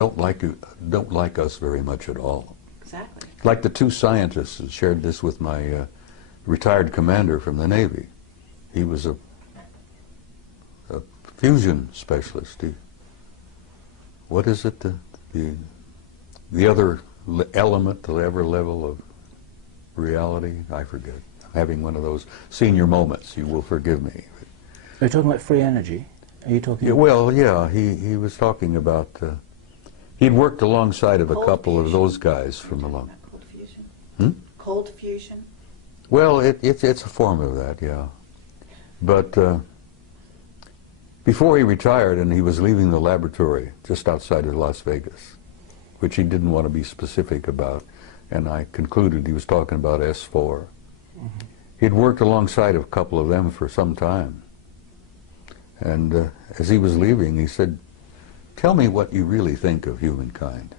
don't like us very much at all. Exactly. Like the two scientists who shared this with my retired commander from the Navy. He was a fusion specialist. What is it? The other element, the other level of reality? I forget. I'm having one of those senior moments. You will forgive me. Are you talking about free energy? Are you talking? Yeah, well, yeah. He was talking about. He'd worked alongside of a couple of those guys from along. Cold fusion. Hmm? Cold fusion. Well, it's a form of that, yeah. But before he retired, and he was leaving the laboratory just outside of Las Vegas, which he didn't want to be specific about, and I concluded he was talking about S4. Mm-hmm. He'd worked alongside of a couple of them for some time. And as he was leaving, he said, "Tell me what you really think of humankind."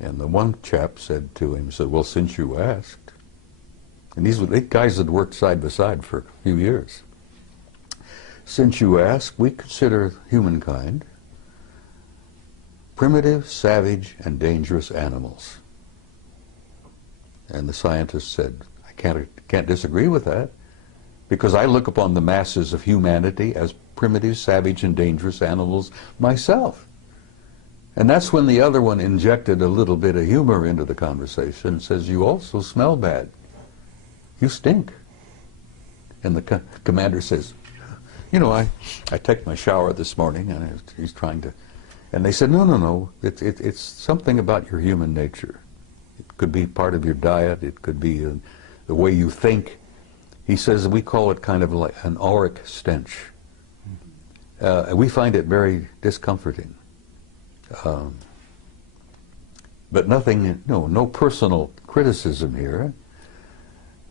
And the one chap said to him, "Well, since you asked," and these guys had worked side by side for a few years. "Since you ask, we consider humankind primitive, savage, and dangerous animals." And the scientist said, "I can't disagree with that, because I look upon the masses of humanity as primitive, savage, and dangerous animals myself." And that's when the other one injected a little bit of humor into the conversation and says, "You also smell bad. You stink." And the commander says, "You know, I took my shower this morning," and he's trying to, and they said, no, it's something about your human nature. It could be part of your diet, it could be the way you think. He says we call it kind of like an auric stench. We find it very discomforting. But nothing, no personal criticism here.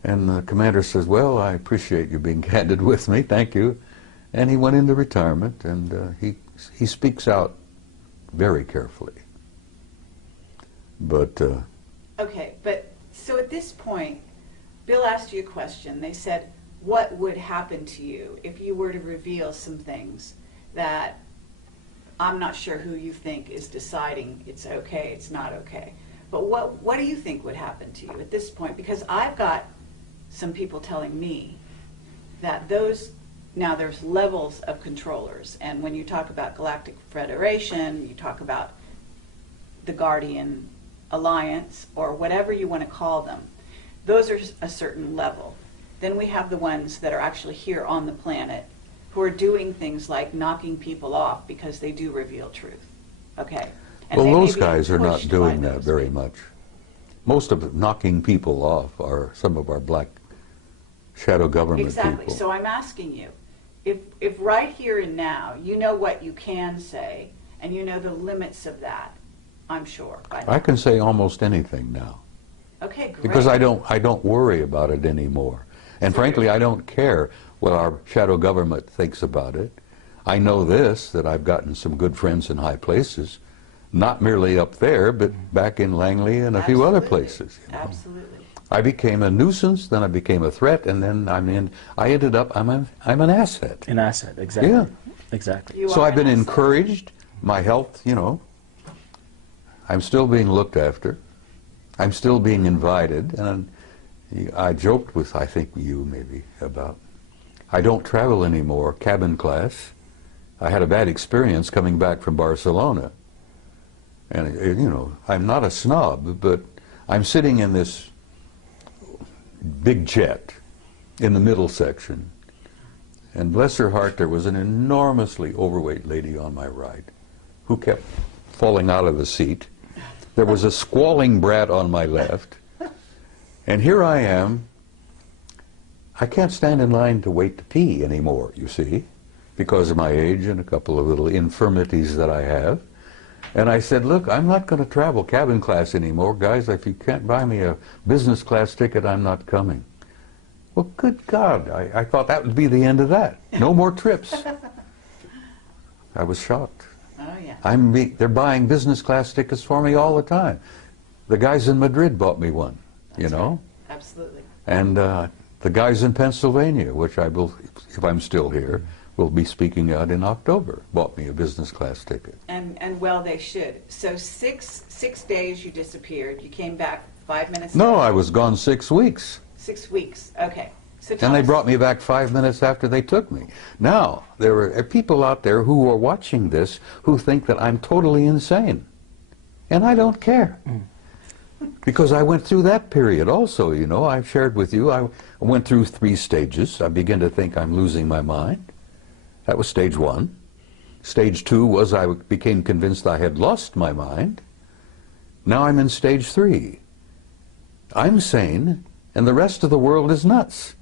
And the commander says, "Well, I appreciate you being candid with me, thank you." And he went into retirement, and he speaks out very carefully. But Okay, but so at this point, Bill asked you a question. They said, what would happen to you if you were to reveal some things that I'm not sure who you think is deciding it's okay, it's not okay. But what do you think would happen to you at this point? Because I've got some people telling me that now there's levels of controllers. And when you talk about Galactic Federation, you talk about the Guardian Alliance, or whatever you want to call them, those are a certain level. Then we have the ones that are actually here on the planet who are doing things like knocking people off because they do reveal truth. Okay. And well, those guys are not doing that very people. much. Most of it knocking people off are some of our black shadow government exactly. people. So I'm asking you, if right here and now you know what you can say and you know the limits of that, I'm sure. I can say almost anything now. Okay, great. Because I don't worry about it anymore. And So frankly, I don't care what our shadow government thinks about it. I know this, that I've gotten some good friends in high places, not merely up there, but back in Langley and a few other places. You know. Absolutely. I became a nuisance, then I became a threat, and then I ended up, I'm an asset. An asset, exactly. Yeah. Exactly. So I've been encouraged, my health, I'm still being looked after. I'm still being invited, and I joked with, I think you maybe, about I don't travel anymore, cabin class. I had a bad experience coming back from Barcelona. And, I'm not a snob, but I'm sitting in this big jet in the middle section. And bless her heart, there was an enormously overweight lady on my right who kept falling out of the seat. There was a squalling brat on my left. And here I am. I can't stand in line to wait to pee anymore, you see, because of my age and a couple of little infirmities that I have. And I said, "Look, I'm not going to travel cabin class anymore. Guys, if you can't buy me a business class ticket, I'm not coming." Well, good God, I thought that would be the end of that. No more trips. I was shocked. Oh, yeah. They're buying business class tickets for me all the time. The guys in Madrid bought me one, That's you know? Right. Absolutely. And the guys in Pennsylvania, which I believe, if I'm still here, will be speaking out in October. Bought me a business class ticket. And well, they should. So six days you disappeared. You came back 5 minutes No, later. I was gone 6 weeks. 6 weeks. Okay. So tell And they us- brought me back 5 minutes after they took me. Now, there are people out there who are watching this who think that I'm totally insane. And I don't care. Because I went through that period also, you know. I've shared with you, I went through 3 stages. I began to think I'm losing my mind. That was stage 1. Stage 2 was I became convinced I had lost my mind. Now I'm in stage 3. I'm sane, and the rest of the world is nuts.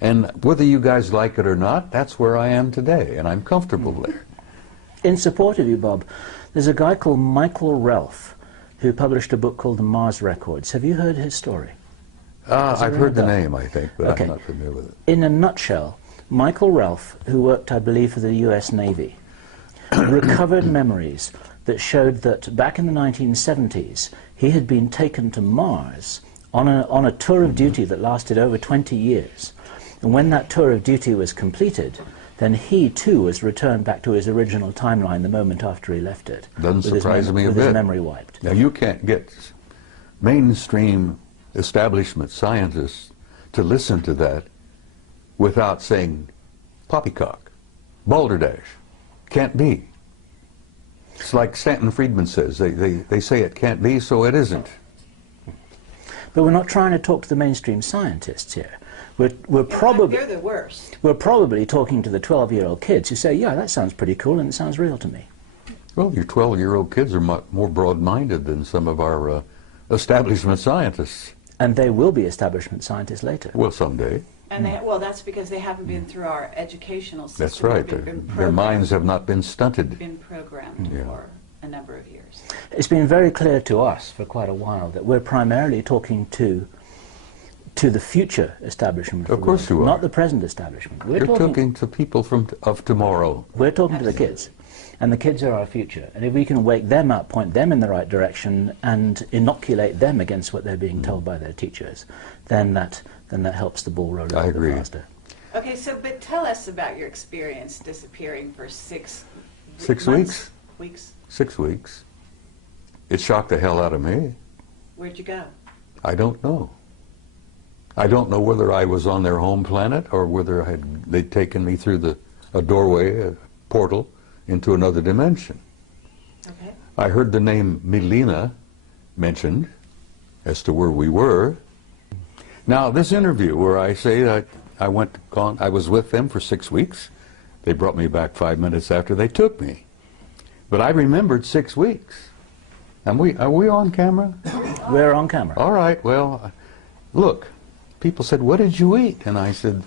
And whether you guys like it or not, that's where I am today, and I'm comfortable there. In support of you, Bob, there's a guy called Michael Ralph who published a book called The Mars Records. Have you heard his story? I've heard the name, I think, but Okay. I'm not familiar with it. In a nutshell, Michael Ralph, who worked, I believe, for the US Navy, recovered memories that showed that back in the 1970s, he had been taken to Mars on a tour of duty that lasted over 20 years. And when that tour of duty was completed, then he too was returned back to his original timeline the moment after he left it. Doesn't with his surprise me a with bit. his memory wiped. Now, you can't get mainstream establishment scientists to listen to that without saying poppycock, balderdash, can't be. It's like Stanton Friedman says, they say it can't be, so it isn't. But we're not trying to talk to the mainstream scientists here. We're probably They're the worst. we're probably talking to the 12-year-old kids who say, yeah, that sounds pretty cool and it sounds real to me. Well, your 12-year-old kids are more broad-minded than some of our establishment scientists. And they will be establishment scientists later. Well, someday. And well, that's because they haven't been through our educational system. That's right. They've been Their minds have not been stunted. been programmed Yeah. for a number of years. It's been very clear to us for quite a while that we're primarily talking to the future establishment. Of the course world, you are. not the present establishment. You're talking to people of tomorrow. We're talking to the kids, and the kids are our future. And if we can wake them up, point them in the right direction, and inoculate them against what they're being told by their teachers, then that helps the ball roll a I little agree. bit faster. Okay, so but tell us about your experience disappearing for 6 6 months? weeks. Weeks. 6 weeks. It shocked the hell out of me. Where'd you go? I don't know. I don't know whether I was on their home planet or whether they'd taken me through a doorway, a portal, into another dimension. Okay. I heard the name Melina mentioned as to where we were. Now, this interview where I say that I was with them for 6 weeks. They brought me back 5 minutes after they took me. But I remembered 6 weeks. Are we on camera? We're on camera. All right, well, look, people said, what did you eat? And I said,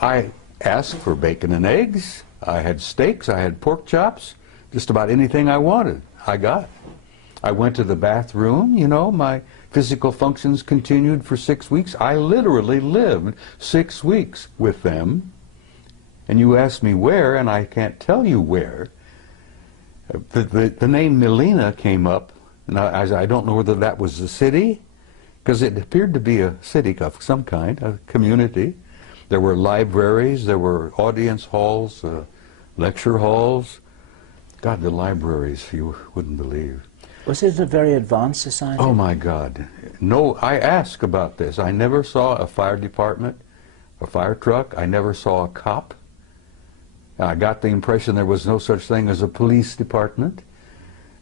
I asked for bacon and eggs. I had steaks, I had pork chops, just about anything I wanted, I got. I went to the bathroom, you know, my physical functions continued for 6 weeks. I literally lived 6 weeks with them. And you asked me where, and I can't tell you where. The name Melina came up, and I don't know whether that was a city, because it appeared to be a city of some kind, a community. There were libraries, there were audience halls, lecture halls. God, the libraries, you wouldn't believe. Was it a very advanced society? Oh my God. No, I asked about this. I never saw a fire department, a fire truck. I never saw a cop. I got the impression there was no such thing as a police department.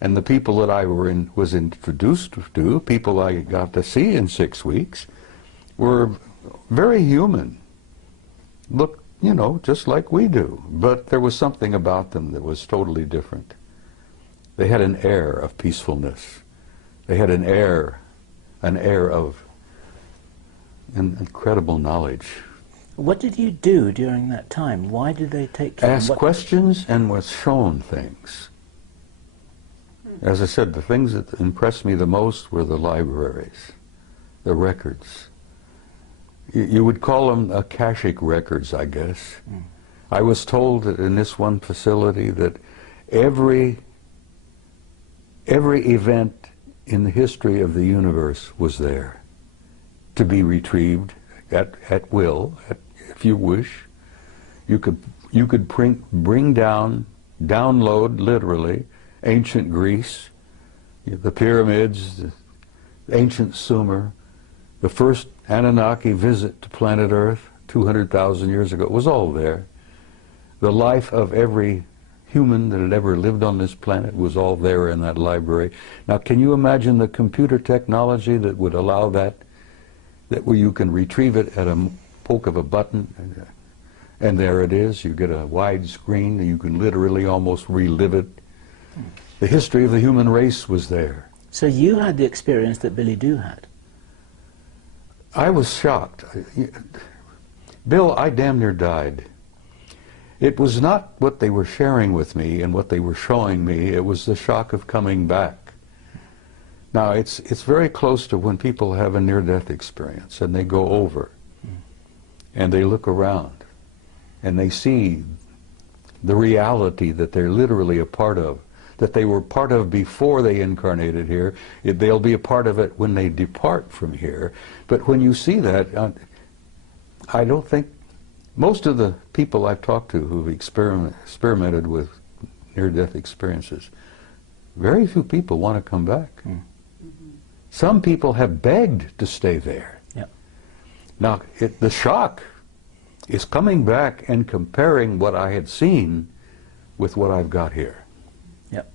And the people that I was introduced to, people I got to see in 6 weeks, were very human. Looked, you know, just like we do. But there was something about them that was totally different. They had an air of peacefulness. They had an air of incredible knowledge. What did you do during that time? Why did they take you? Asked questions and was shown things. As I said, the things that impressed me the most were the libraries, the records. You would call them akashic records, I guess. I was told that in this one facility that every event in the history of the universe was there to be retrieved at will, if you wish. You could you could bring down, download literally, ancient Greece, the pyramids, the ancient Sumer, the first Anunnaki visit to planet Earth 200,000 years ago. It was all there. The life of every human that had ever lived on this planet was all there in that library. Now, can you imagine the computer technology that would allow that where you can retrieve it at a poke of a button, and there it is. You get a wide screen, and you can literally almost relive it. The history of the human race was there. So you had the experience that Billy Dew had? I was shocked. Bill, I damn near died. It was not what they were sharing with me and what they were showing me, it was the shock of coming back. Now, it's very close to when people have a near-death experience and they go over and they look around and they see the reality that they're literally a part of, that they were part of before they incarnated here. They'll be a part of it when they depart from here. But when you see that, I don't think, most of the people I've talked to who've experimented with near-death experiences, very few people want to come back. Some people have begged to stay there. Yep. Now, the shock is coming back and comparing what I had seen with what I've got here. Yep.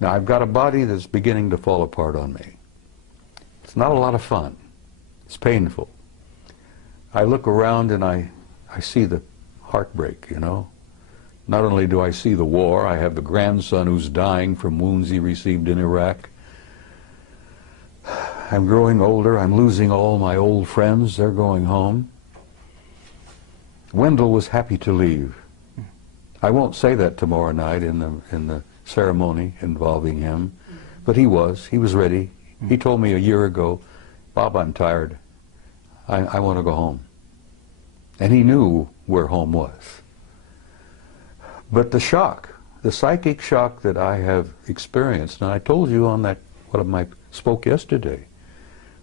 Now, I've got a body that's beginning to fall apart on me. It's not a lot of fun. It's painful. I look around and I see the heartbreak, you know. Not only do I see the war, I have the grandson who's dying from wounds he received in Iraq. I'm growing older. I'm losing all my old friends. They're going home. Wendell was happy to leave. I won't say that tomorrow night in the ceremony involving him, but he was ready. He told me a year ago, Bob, I'm tired. I want to go home. And he knew where home was. But the shock, the psychic shock that I have experienced, and I told you on that, spoke yesterday,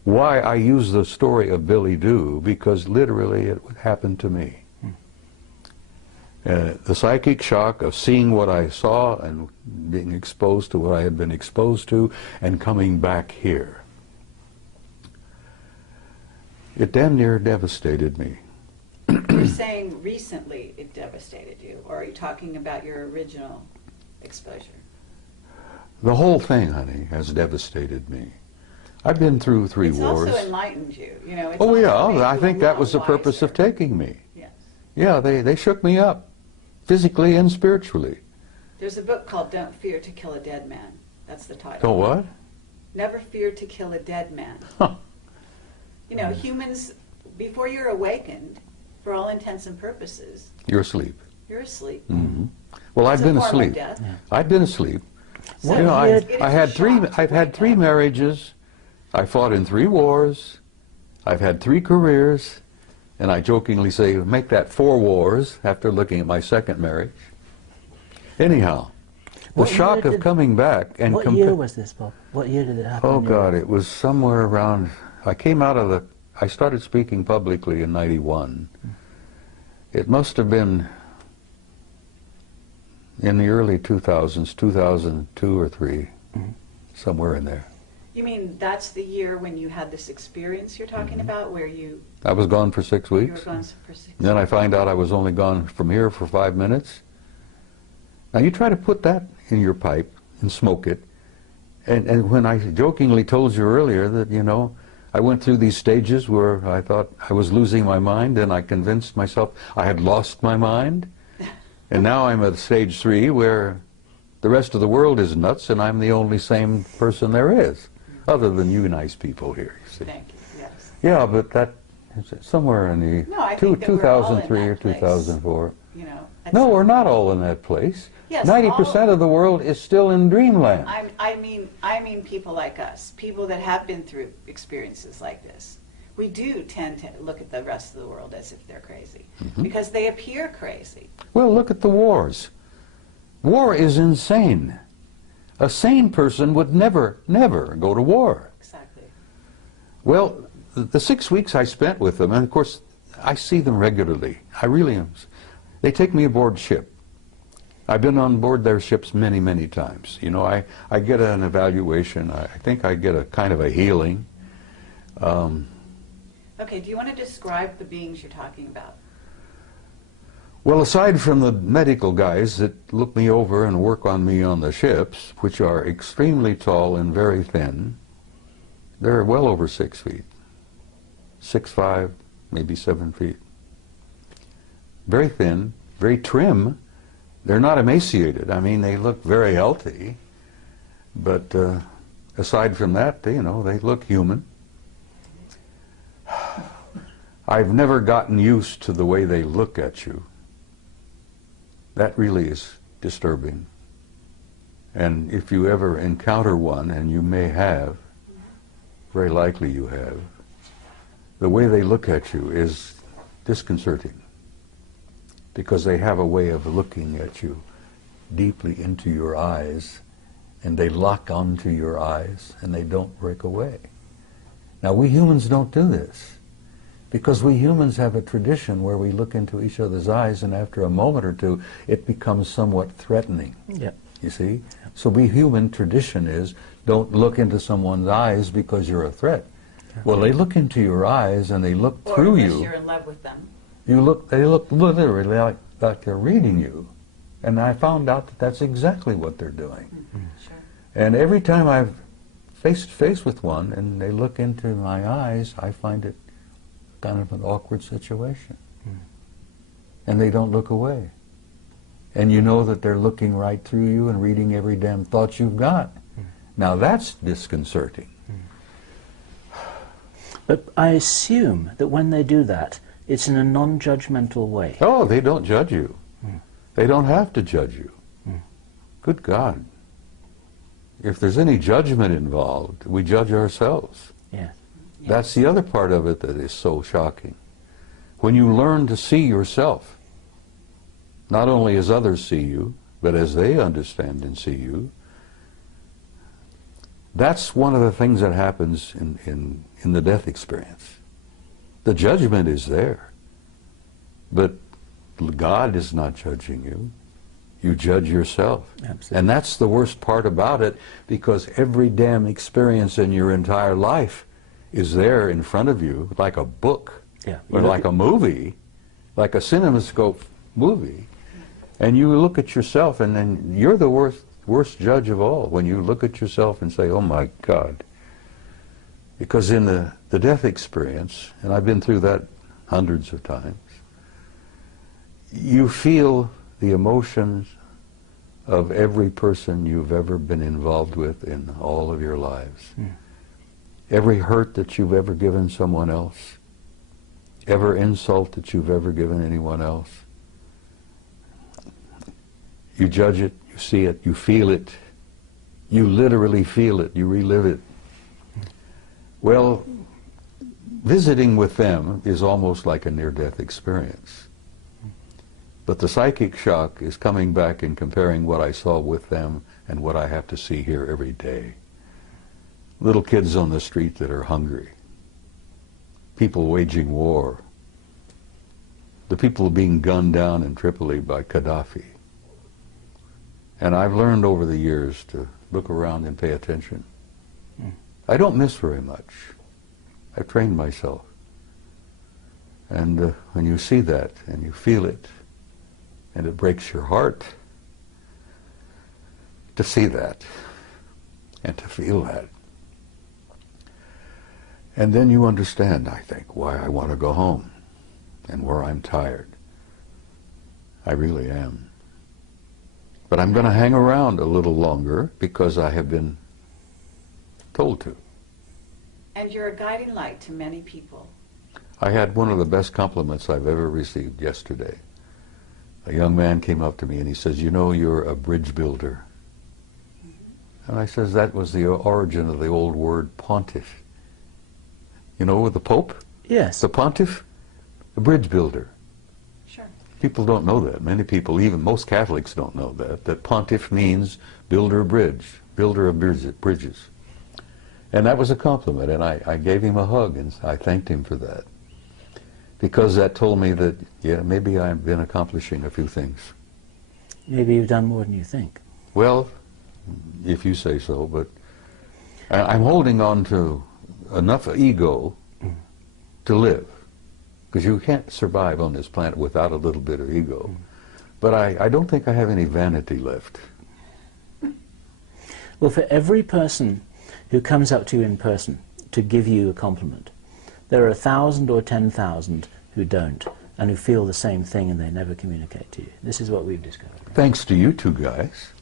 why I use the story of Billy Dew, because literally it happened to me. The psychic shock of seeing what I saw and being exposed to what I had been exposed to and coming back here. It damn near devastated me. You're saying recently it devastated you, or are you talking about your original exposure? The whole thing, honey, has devastated me. I've been through three wars. It's also enlightened you. You know, it's oh yeah, also made I you think a that lot was the purpose of wiser. taking me. Yes. Yeah, they shook me up, physically and spiritually. There's a book called Don't Fear to Kill a Dead Man. That's the title. Don't what? Never fear to kill a dead man. Huh. You know, humans, before you're awakened, for all intents and purposes, You're asleep. you're asleep. Mm-hmm. Well, I've It's a been form of asleep. death. Yeah. I've been asleep. So You know, it is I a had three. shock to I've had wake 3 up. marriages. I fought in 3 wars. I've had 3 careers, and I jokingly say, make that 4 wars after looking at my second marriage. Anyhow, the What shock year of coming back and What year was this, Bob? What year did it happen? oh in your God, life? it was somewhere around. I started speaking publicly in '91. It must have been in the early 2000s, 2002 or 3, somewhere in there. You mean that's the year when you had this experience you're talking Mm-hmm. about, where you I was gone for 6 were weeks. gone for 6 Then I find out I was only gone from here for 5 minutes. Now you try to put that in your pipe and smoke it. And when I jokingly told you earlier that, you know, I went through these stages where I thought I was losing my mind, and I convinced myself I had lost my mind. And now I'm at stage 3 where the rest of the world is nuts and I'm the only sane person there is, other than you nice people here, you see. Thank you. Yes. Yeah, but that somewhere in the No, I think that we're all in 2003 or that place. 2004. You know. at No, some we're not point. all in that place. Yes, 90% of the world is still in dreamland. I mean people like us, people that have been through experiences like this. We do tend to look at the rest of the world as if they're crazy, because they appear crazy. Well, look at the wars. War is insane. A sane person would never go to war. Exactly. Well, the 6 weeks I spent with them, and of course, I see them regularly. I really am. They take me aboard ship. I've been on board their ships many, many times. You know, I get an evaluation. I think I get a kind of a healing. Okay, do you want to describe the beings you're talking about? Well, aside from the medical guys that look me over and work on me on the ships, which are extremely tall and very thin, they're well over 6 feet. 6'5", maybe 7 feet. Very thin, very trim. They're not emaciated. I mean, they look very healthy. But aside from that, you know, they look human. I've never gotten used to the way they look at you. That really is disturbing. And if you ever encounter one, and you may have, very likely you have, the way they look at you is disconcerting, because they have a way of looking at you deeply into your eyes, and they lock onto your eyes, and they don't break away. Now, we humans don't do this, because we humans have a tradition where we look into each other's eyes, and after a moment or two, it becomes somewhat threatening. Yep. You see? Yep. So we human tradition is, don't look into someone's eyes because you're a threat. Yep. Well, they look into your eyes, and they look through you. Or you're in love with them. They look literally like they're reading you. And I found out that that's exactly what they're doing. Mm-hmm. Sure. And every time I've face to face with one and they look into my eyes, I find it kind of an awkward situation. And they don't look away. And you know that they're looking right through you and reading every damn thought you've got. Now that's disconcerting. But I assume that when they do that, it's in a non-judgmental way. Oh, they don't judge you. They don't have to judge you. Good God. If there's any judgment involved, we judge ourselves. Yes. That's the other part of it that is so shocking. When you learn to see yourself, not only as others see you, but as they understand and see you, that's one of the things that happens in the death experience. The judgment is there, but God is not judging you. You judge yourself. Absolutely. And that's the worst part about it, because every damn experience in your entire life is there in front of you, like a book, or like a movie, like a CinemaScope movie. And you look at yourself, and then you're the worst judge of all, when you look at yourself and say, oh my God. Because in the death experience, and I've been through that hundreds of times, you feel the emotions of every person you've ever been involved with in all of your lives. Every hurt that you've ever given someone else, every insult that you've ever given anyone else. You judge it, you see it, you feel it, you literally feel it, you relive it. Well, visiting with them is almost like a near-death experience. But the psychic shock is coming back and comparing what I saw with them and what I have to see here every day. Little kids on the street that are hungry, people waging war, the people being gunned down in Tripoli by Gaddafi. And I've learned over the years to look around and pay attention. I don't miss very much. I've trained myself. And when you see that and you feel it, and it breaks your heart to see that and to feel that. And then you understand, I think, why I want to go home and where I'm tired. I really am. But I'm going to hang around a little longer because I have been told to. And you're a guiding light to many people. I had one of the best compliments I've ever received yesterday. A young man came up to me and he says, you know, you're a bridge builder. And I says, that was the origin of the old word pontiff. You know, with the Pope? Yes. The pontiff, the bridge builder. Sure. People don't know that. Many people, even most Catholics don't know that pontiff means builder bridge, builder of bridges. And that was a compliment, and I gave him a hug and I thanked him for that. because that told me that, yeah, maybe I've been accomplishing a few things. Maybe you've done more than you think. Well, if you say so, but I'm holding on to enough ego to live, because you can't survive on this planet without a little bit of ego. But I don't think I have any vanity left. Well, for every person who comes up to you in person to give you a compliment, there are 1,000 or 10,000 who don't, and who feel the same thing and they never communicate to you. This is what we've discovered. Thanks to you two guys.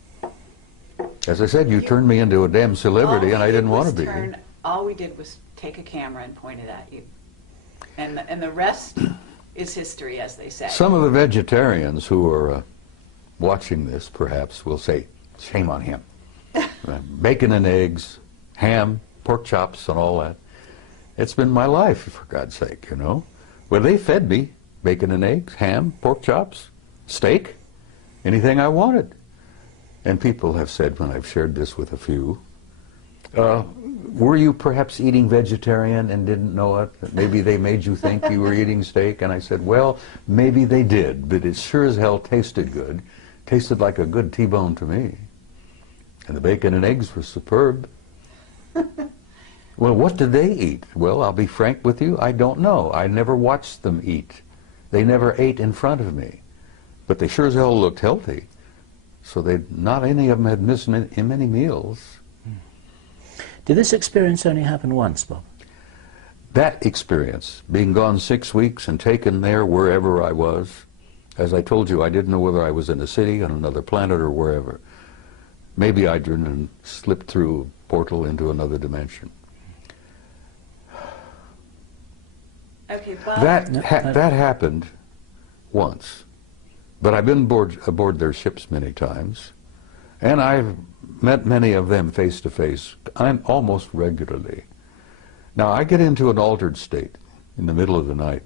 As I said, you turned me into a damn celebrity, and I didn't want to be. All we did was take a camera and point it at you. And the rest is history, as they say. Some of the vegetarians who are watching this, perhaps, will say, shame on him. Bacon and eggs, ham, pork chops, and all that. It's been my life, for God's sake, you know. Well, they fed me bacon and eggs, ham, pork chops, steak, anything I wanted. And people have said, when I've shared this with a few, were you perhaps eating vegetarian and didn't know it? Maybe they made you think you were eating steak. And I said, well, maybe they did, but it sure as hell tasted good. Tasted like a good T-bone to me. And the bacon and eggs were superb. Well, what did they eat? Well, I'll be frank with you, I don't know. I never watched them eat. They never ate in front of me. But they sure as hell looked healthy. So not any of them had missed many meals. Did this experience only happen once, Bob? That experience, being gone 6 weeks and taken there wherever I was, as I told you, I didn't know whether I was in a city, on another planet, or wherever. Maybe I didn't slip through a portal into another dimension. Okay, Bob. That happened once. But I've been aboard their ships many times, and I've met many of them face to face, almost regularly. Now, I get into an altered state in the middle of the night.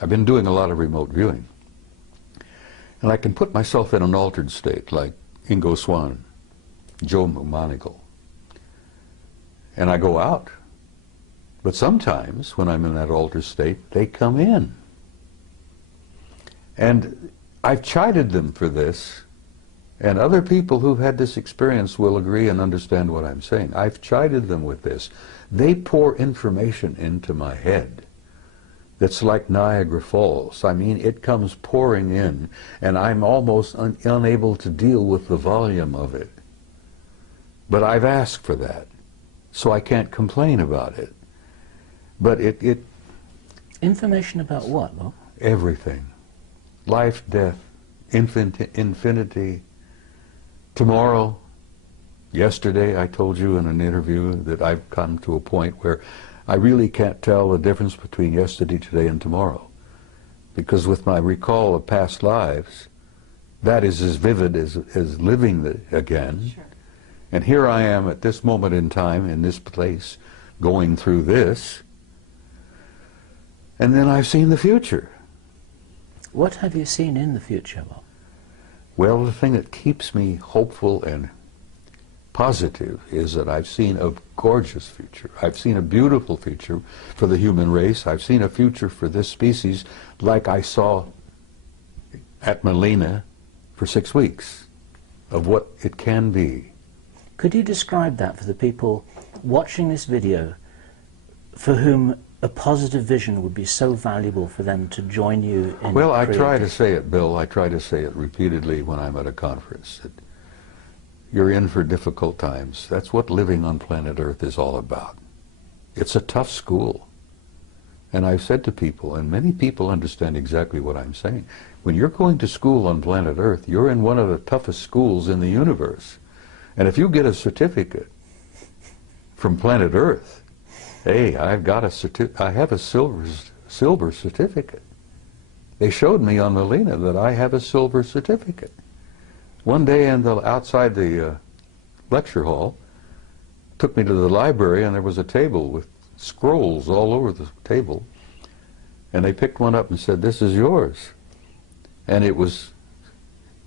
I've been doing a lot of remote viewing. And I can put myself in an altered state, like Ingo Swann, Joe Monagle. And I go out. But sometimes, when I'm in that altered state, they come in. And I've chided them for this, and other people who've had this experience will agree and understand what I'm saying. I've chided them with this. They pour information into my head that's like Niagara Falls. I mean, it comes pouring in, and I'm almost unable to deal with the volume of it. But I've asked for that, so I can't complain about it. But it Information about what, Bob? Everything. Life, death, infinity, tomorrow. Yesterday I told you in an interview that I've come to a point where I really can't tell the difference between yesterday, today, and tomorrow. Because with my recall of past lives, that is as vivid as living again. Sure. And here I am at this moment in time, in this place, going through this, and then I've seen the future. What have you seen in the future, Bob? Well, the thing that keeps me hopeful and positive is that I've seen a gorgeous future. I've seen a beautiful future for the human race. I've seen a future for this species like I saw at Melina for 6 weeks, of what it can be. Could you describe that for the people watching this video for whom a positive vision would be so valuable for them to join you in? Well, I try to say it, Bill. I try to say it repeatedly when I'm at a conference, that you're in for difficult times. That's what living on planet Earth is all about. It's a tough school. And I've said to people, and many people understand exactly what I'm saying, when you're going to school on planet Earth, you're in one of the toughest schools in the universe. And if you get a certificate from planet Earth, hey, I have a silver certificate. They showed me on Melina that I have a silver certificate. One day outside the lecture hall, took me to the library, and there was a table with scrolls all over the table. And they picked one up and said, "This is yours." And it was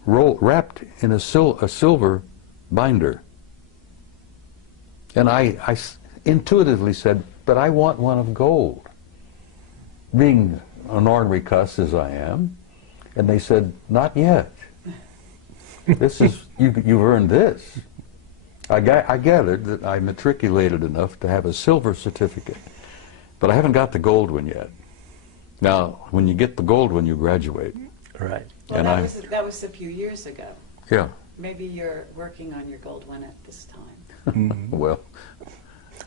wrapped in a silver binder. And I intuitively said, but I want one of gold. Being an ornery cuss as I am, and they said, not yet. This is, you've earned this. I gathered that I matriculated enough to have a silver certificate, but I haven't got the gold one yet. Now, when you get the gold one, you graduate. Right. Well, that was a few years ago. Yeah. Maybe you're working on your gold one at this time. Well,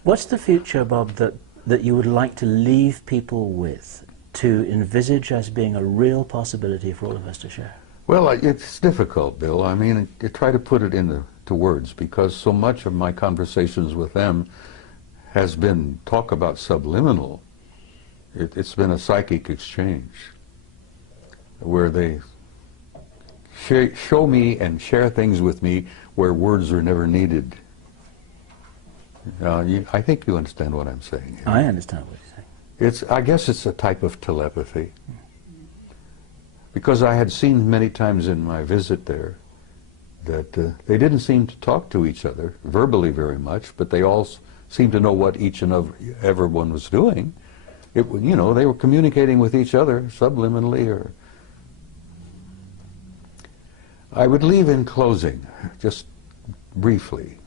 What's the future, Bob, that you would like to leave people with, to envisage as being a real possibility for all of us to share? well, it's difficult, Bill. I mean, I try to put it into words, because so much of my conversations with them has been talk about subliminal. It's been a psychic exchange where they show me and share things with me where words are never needed. I think you understand what I'm saying here. I understand what you're saying. I guess it's a type of telepathy. Because I had seen many times in my visit there that they didn't seem to talk to each other verbally very much, but they all seemed to know what each and everyone was doing. They were communicating with each other subliminally. Or I would leave in closing, just briefly.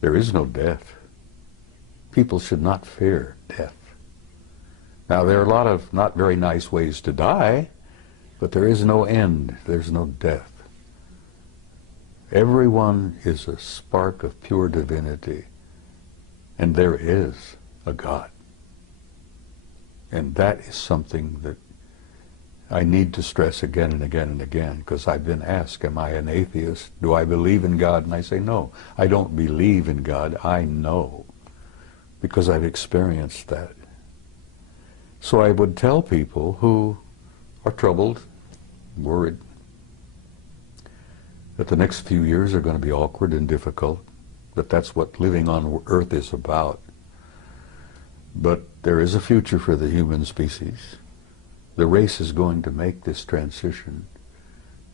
There is no death. People should not fear death. Now, there are a lot of not very nice ways to die, but there is no end. There's no death. Everyone is a spark of pure divinity, and there is a God. And that is something that I need to stress again and again and again, because I've been asked, am I an atheist? Do I believe in God? And I say, no, I don't believe in God. I know, because I've experienced that. So I would tell people who are troubled, worried, that the next few years are going to be awkward and difficult, that that's what living on Earth is about. But there is a future for the human species. The race is going to make this transition.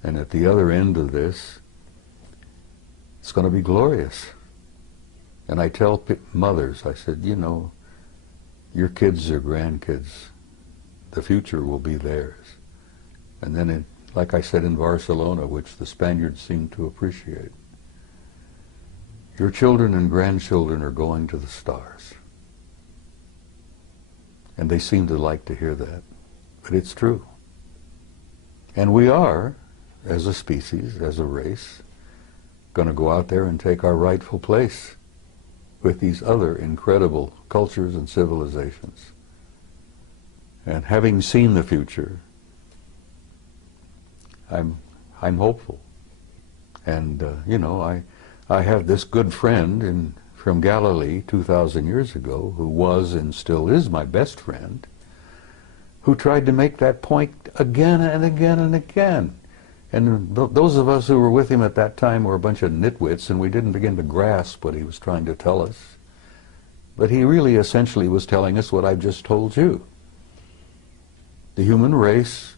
And at the other end of this, it's going to be glorious. And I tell mothers, I said, your kids or grandkids, the future will be theirs. And then, like I said in Barcelona, which the Spaniards seem to appreciate, your children and grandchildren are going to the stars. And they seem to like to hear that. But it's true. And we are, as a species, as a race, going to go out there and take our rightful place with these other incredible cultures and civilizations. And having seen the future, I'm hopeful. And, I have this good friend from Galilee 2,000 years ago, who was and still is my best friend, who tried to make that point again and again and again. And those of us who were with him at that time were a bunch of nitwits, and we didn't begin to grasp what he was trying to tell us. But he really essentially was telling us what I've just told you. The human race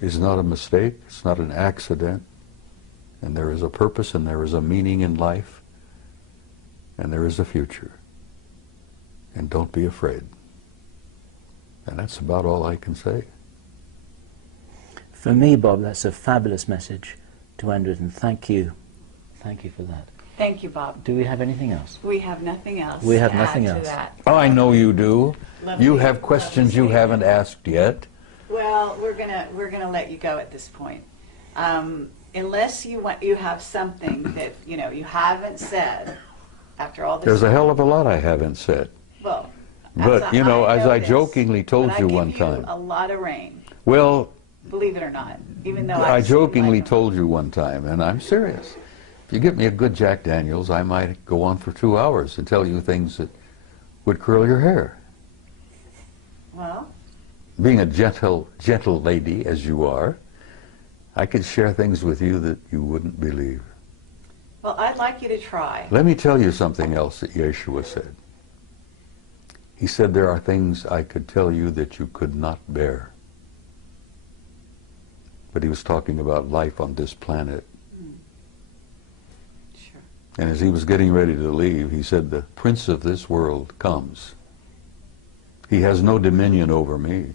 is not a mistake, it's not an accident, and there is a purpose and there is a meaning in life, and there is a future. And don't be afraid. And that's about all I can say. For me, Bob, that's a fabulous message to end with, and thank you. Thank you for that. Thank you, Bob. Do we have anything else? We have nothing else. We have to nothing add else. To that. Oh, I know you do. Lovely. You have questions you haven't asked yet. Well, we're gonna let you go at this point, unless you have something that you haven't said after all this. There's a hell of a lot I haven't said. Well, But, as I this, jokingly told but you I one give you time. a lot of rain, Well, believe it or not, even though I jokingly like told you one time, and I'm serious. If you give me a good Jack Daniels, I might go on for 2 hours and tell you things that would curl your hair. Well, Being a gentle lady as you are, I could share things with you that you wouldn't believe. well, I'd like you to try. Let me tell you something else that Yeshua said. He said, there are things I could tell you that you could not bear. But he was talking about life on this planet. Sure. And as he was getting ready to leave, he said, the prince of this world comes. He has no dominion over me,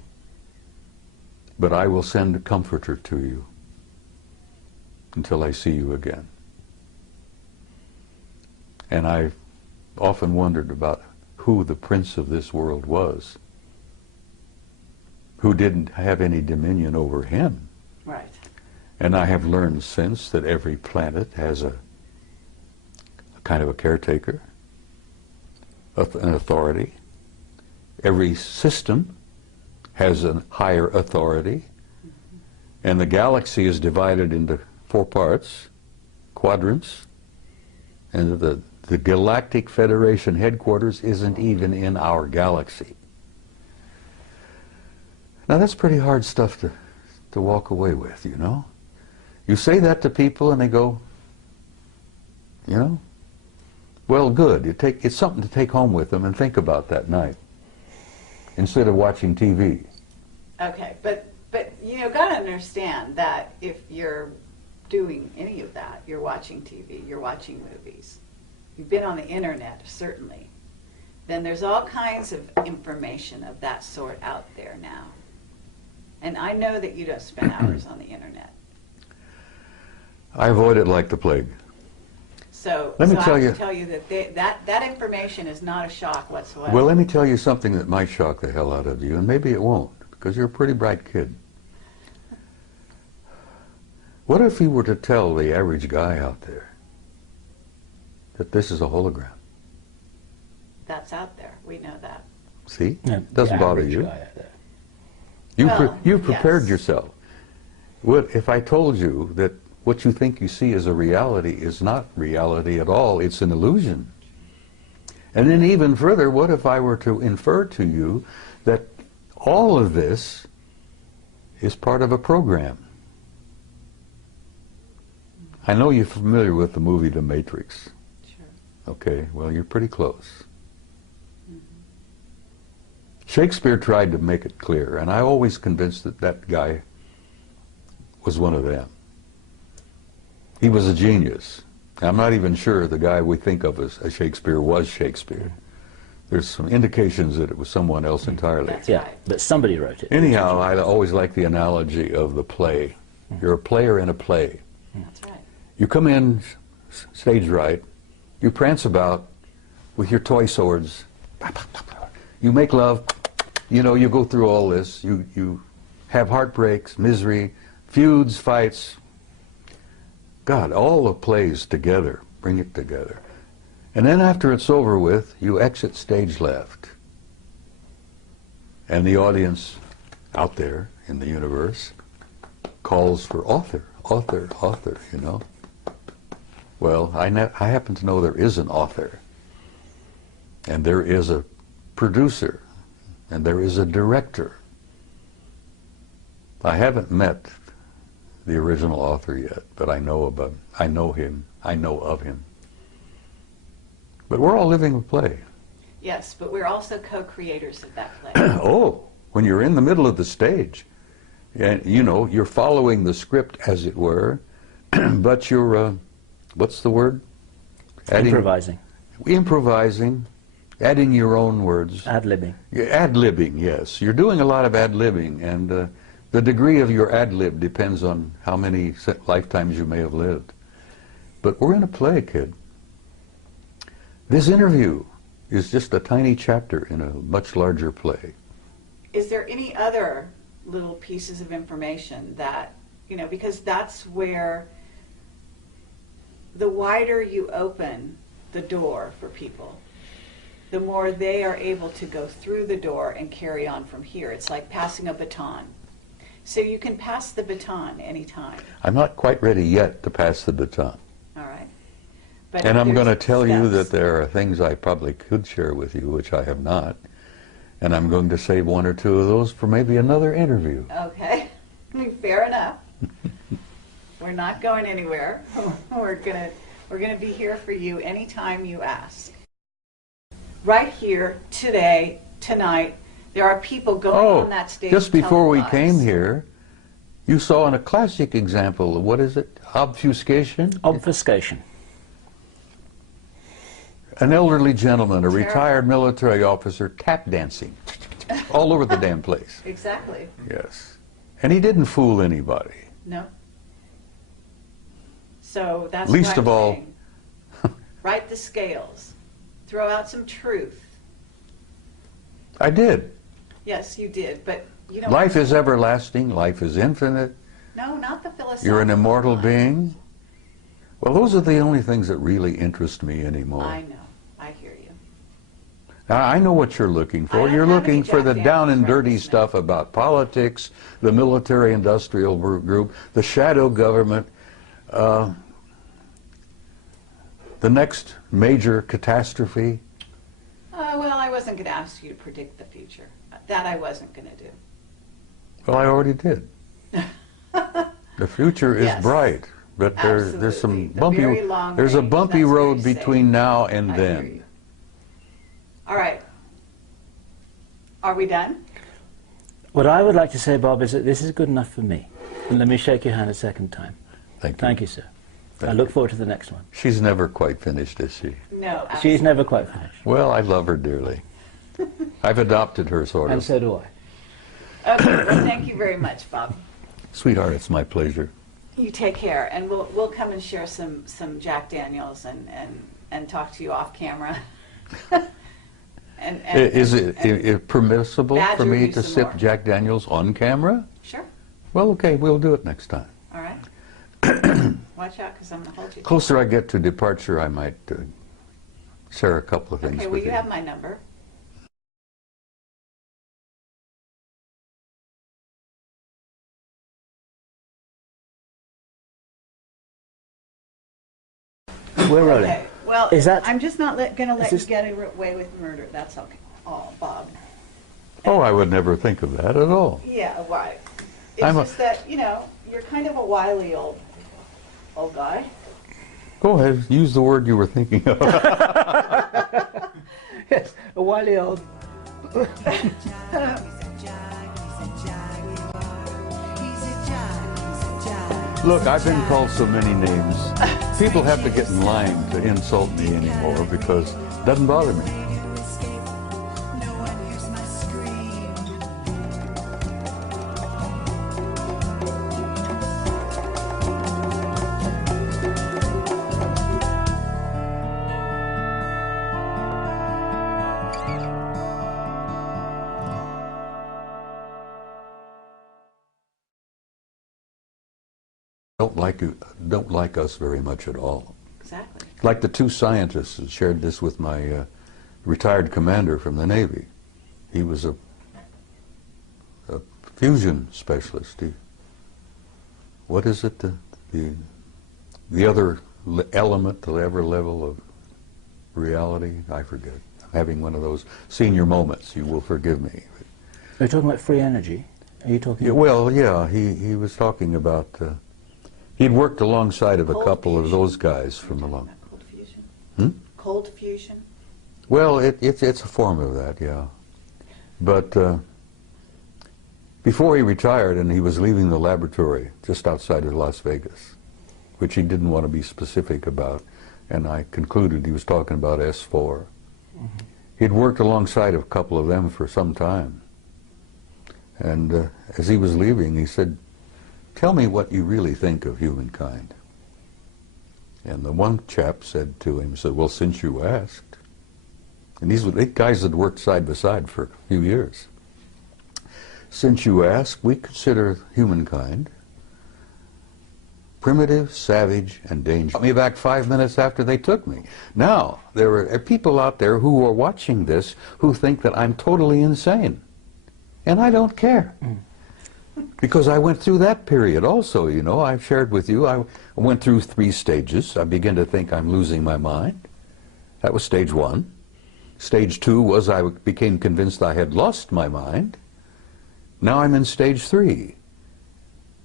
but I will send a comforter to you until I see you again. And I've often wondered about who the prince of this world was, who didn't have any dominion over him. Right. And I have learned since that every planet has a kind of a caretaker, an authority. Every system has a higher authority. And the galaxy is divided into 4 parts, quadrants. And the Galactic Federation headquarters isn't even in our galaxy. Now that's pretty hard stuff to walk away with, you know. You say that to people and they go, you know, well, good. It's something to take home with them and think about that night instead of watching TV. Okay, but you know, gotta understand that if you're doing any of that, you're watching TV, you're watching movies, you've been on the internet, certainly, then there's all kinds of information of that sort out there now. And I know that you don't spend hours on the internet. I avoid it like the plague. So Let me I tell have you- to tell you that that information is not a shock whatsoever. Well, let me tell you something that might shock the hell out of you, and maybe it won't, because you're a pretty bright kid. What if you were to tell the average guy out there that this is a hologram? That's out there. We know that. See? No, Doesn't the bother average you. guy out there. You've prepared yes. yourself. What if I told you that what you think you see as a reality is not reality at all, it's an illusion? And then even further, what if I were to infer to you that all of this is part of a program? I know you're familiar with the movie The Matrix. Sure. Okay, well, you're pretty close. Shakespeare tried to make it clear, and I always convinced that that guy was one of them. He was a genius. I'm not even sure the guy we think of as Shakespeare was Shakespeare. There's some indications that it was someone else entirely. That's Yeah, right. but somebody wrote it. Anyhow, I always like the analogy of the play. You're a player in a play. That's right. You come in stage right, you prance about with your toy swords, you make love, you know, you go through all this, you have heartbreaks, misery, feuds, fights. God, all the plays together, bring it together. And then after it's over with, you exit stage left. And the audience out there in the universe calls for author, author, author, you know. Well, I happen to know there is an author, and there is a producer, and there is a director. I haven't met the original author yet, but I know him, I know of him. But we're all living a play. Yes, but we're also co-creators of that play. Oh, when you're in the middle of the stage, and you know, you're following the script as it were, but you're, what's the word? Improvising. Improvising, adding your own words. Ad-libbing. Ad-libbing, yes. You're doing a lot of ad-libbing, and the degree of your ad-lib depends on how many lifetimes you may have lived. But we're in a play, kid. This interview is just a tiny chapter in a much larger play. Is there any other little pieces of information that, you know, because that's where the wider you open the door for people, the more they are able to go through the door and carry on from here. It's like passing a baton. So you can pass the baton anytime. I'm not quite ready yet to pass the baton. All right. But And I'm going to there's tell you that steps. there are things I probably could share with you, which I have not. And I'm going to save one or two of those for maybe another interview. Okay. I mean, fair enough. We're not going anywhere. We're gonna be here for you anytime you ask. Right here, today, tonight, there are people going on that stage. Just before we telling came lies. here, you saw a classic example of, what is it? Obfuscation? Obfuscation. An elderly gentleman, a Terrible. retired military officer, tap dancing. all over the damn place. Exactly. Yes. And he didn't fool anybody. No. So that's Least what I'm of all- saying. Right the scales. Throw out some truth. I did. Yes, you did, but you don't... Life is everlasting. Life is infinite. No, not the philosophical You're an immortal kind. being. Well, those are the only things that really interest me anymore. I know. I hear you. Now, I know what you're looking I for. don't You're have looking any for the Jack down and Daniels dirty records, stuff about politics, the military-industrial group, the shadow government, the next major catastrophe. Well, I wasn't going to ask you to predict the future. That I wasn't going to do. Well, I already did. The future is Yes. bright, but there's some Absolutely. The bumpy. very long There's a range, bumpy that's road very safe. between now and I hear then. you. All right. Are we done? What I would like to say, Bob, is that this is good enough for me. And let me shake your hand a second time. Thank you. Thank you, sir. Thank I look forward to the next one. She's never quite finished, is she? No. She's never quite finished. Well, I love her dearly. I've adopted her, sort And of. so do I. Okay. Well, thank you very much, Bob. Sweetheart, it's my pleasure. You take care, and we'll come and share some Jack Daniels and talk to you off camera. Is it permissible badger for me you to some sip more. Jack Daniels on camera? Sure. Well, okay, we'll do it next time. All right. Watch out, because I'm going to hold you. Closer I get to departure, I might share a couple of things Okay. Well, with you you. have my number. We're rolling. Okay. Well, Is that- I'm just not going to let this- you get away with murder. That's okay. Oh, Bob. Oh, I would never think of that at all. Yeah, right. It's I'm a- just that, you're kind of a wily old guy. Go ahead, use the word you were thinking of. Yes, a wily old. Look, I've been called so many names. People have to get in line to insult me anymore because it doesn't bother me. Don't like us very much at all. Exactly. Like the two scientists who shared this with my retired commander from the Navy. He was a fusion specialist. What is it? The other element, the other level of reality? I forget. I'm having one of those senior moments. You will forgive me. Are you talking about free energy? Are you talking Yeah, well, yeah, he was talking about, he'd worked alongside of a Cold couple of fusion. those guys from along. Cold fusion. Hmm? Cold fusion. Well, it's a form of that, yeah. But before he retired and he was leaving the laboratory just outside of Las Vegas, which he didn't want to be specific about, and I concluded he was talking about S4. Mm-hmm. He'd worked alongside of a couple of them for some time. And as he was leaving, he said, "Tell me what you really think of humankind." And the one chap said to him, "Well, since you asked." And these were the guys that worked side by side for a few years. "Since you ask, we consider humankind primitive, savage, and dangerous." Got me back 5 minutes after they took me. Now, there are people out there who are watching this who think that I'm totally insane. And I don't care. Because I went through that period also, I've shared with you. I went through 3 stages. I began to think I'm losing my mind. That was stage 1. Stage 2 was I became convinced I had lost my mind. Now I'm in stage 3.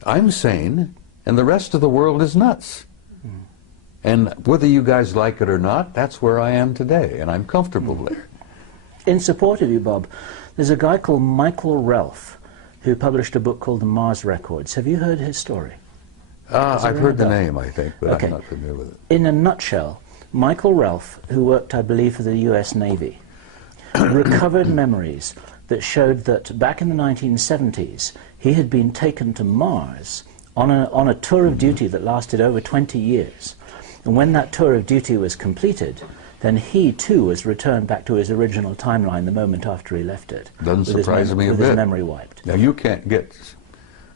I'm sane, and the rest of the world is nuts. And whether you guys like it or not, that's where I am today, and I'm comfortable there. In support of you, Bob, there's a guy called Michael Ralph who published a book called The Mars Records. Have you heard his story? I've heard the name, I think, but Okay. I'm not familiar with it. In a nutshell, Michael Ralph, who worked, I believe, for the US Navy, recovered memories that showed that back in the 1970s he had been taken to Mars on a tour of duty that lasted over 20 years. And when that tour of duty was completed, then he too was returned back to his original timeline the moment after he left it. Doesn't surprise me a bit. With his memory wiped. Now you can't get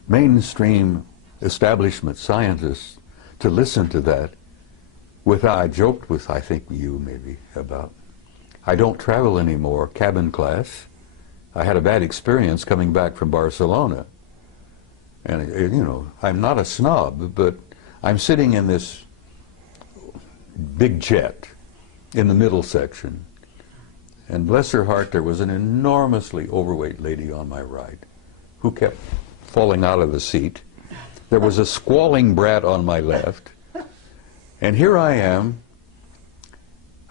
mainstream establishment scientists to listen to that without, I joked with, I think you maybe, about, I don't travel anymore, cabin class. I had a bad experience coming back from Barcelona. And, you know, I'm not a snob, but I'm sitting in this big jet in the middle section. And bless her heart, there was an enormously overweight lady on my right who kept falling out of the seat. There was a squalling brat on my left. And here I am.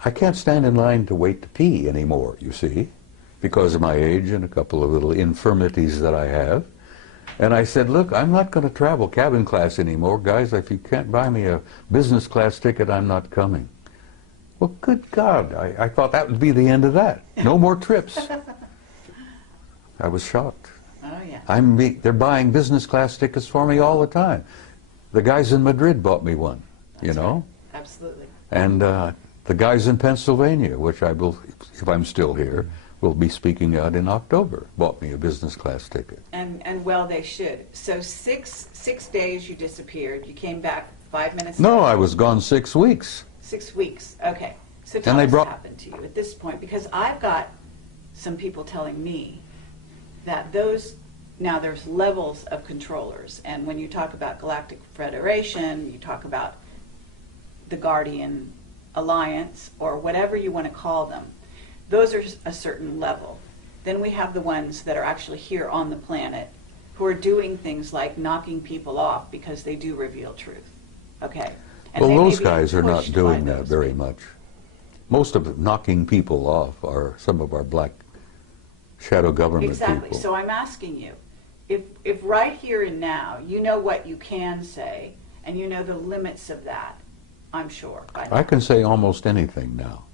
I can't stand in line to wait to pee anymore, you see, because of my age and a couple of little infirmities that I have. And I said, look, I'm not going to travel cabin class anymore. Guys, if you can't buy me a business class ticket, I'm not coming. Well, good God, I thought that would be the end of that. No more trips. I was shocked. Oh, yeah. They're buying business class tickets for me all the time. The guys in Madrid bought me one, you know? Right. Absolutely. And the guys in Pennsylvania, which I will, if I'm still here, will be speaking out in October, bought me a business class ticket. And well, they should. So six days you disappeared. You came back 5 minutes No, later. I was gone 6 weeks. 6 weeks. Okay. So tell us what happened to you at this point, because I've got some people telling me that now there's levels of controllers, and when you talk about Galactic Federation, you talk about the Guardian Alliance, or whatever you want to call them, those are a certain level. Then we have the ones that are actually here on the planet who are doing things like knocking people off because they do reveal truth. Okay? And Well, they may those be guys are not pushed by doing that those very people. much. Most of knocking people off are some of our black shadow government Exactly. people. So I'm asking you, if right here and now you know what you can say and you know the limits of that, I'm sure. I can say almost anything now.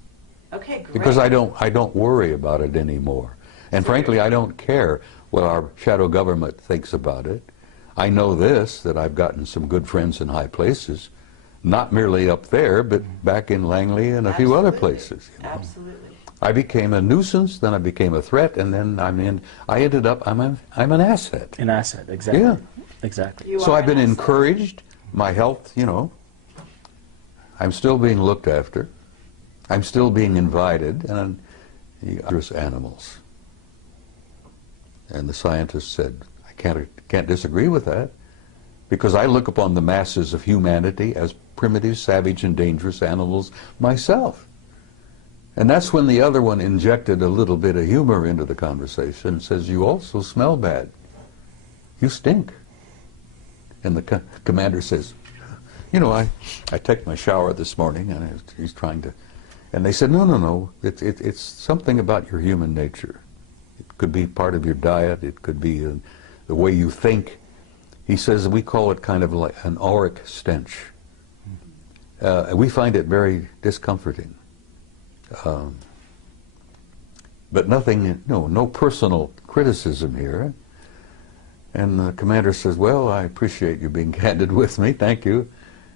Okay, great. Because I don't worry about it anymore. And frankly, I don't care what our shadow government thinks about it. I know this, that I've gotten some good friends in high places, not merely up there, but back in Langley and a few other Absolutely. places. You know. Absolutely. I became a nuisance, then I became a threat, and then I ended up, I'm an asset. An asset, exactly. Yeah. Exactly. You So are I've been an asset. encouraged, my health, you know, I'm still being looked after. I'm still being invited, and dangerous animals. And the scientist said, I can't disagree with that, because I look upon the masses of humanity as primitive, savage, and dangerous animals myself. And that's when the other one injected a little bit of humor into the conversation and says, you also smell bad. You stink. And the commander says, you know, I took my shower this morning, and he's trying to, and they said, no, it's something about your human nature. It could be part of your diet, it could be the way you think. He says, we call it kind of like an auric stench. We find it very discomforting. But nothing, no personal criticism here. And the commander says, well, I appreciate you being candid with me, thank you.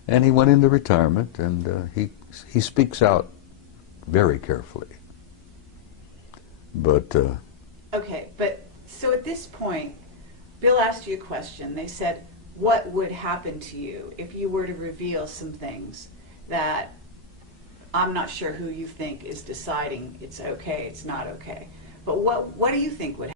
And he went into retirement, and he speaks out very carefully. But Okay, but so at this point, Bill asked you a question. They said, what would happen to you if you were to reveal some things that I'm not sure who you think is deciding it's okay, it's not okay. But what do you think would happen?